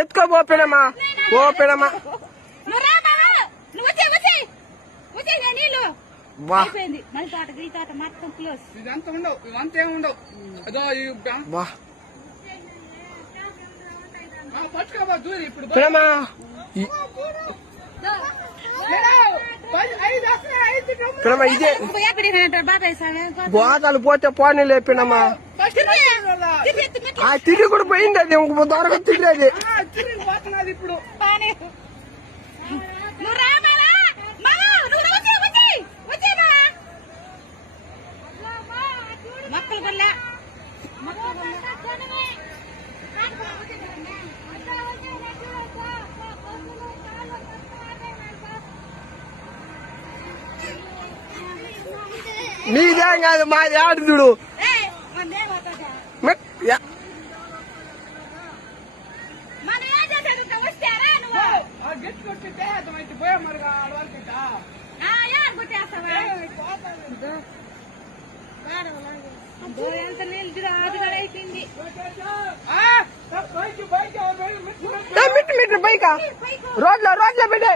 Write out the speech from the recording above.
ఎత్తుకో పెడమా ఓ పెడమా ఇదంతా ఉండవు ఇవంతా ఏమి ఉండవు అదో పట్టుకోబా దూరి ఇప్పుడు పెడమా పెడమా ఇదే బోతాలు పోతే పోనీ లేపినమ్మా తిరిగి కూడా పోయింది అది దొరక తిరిగేది ఇప్పుడు మీదేం కాదు మాది ఆడు చూడు మిట్టు బైకా రోడ్లో పెట్టే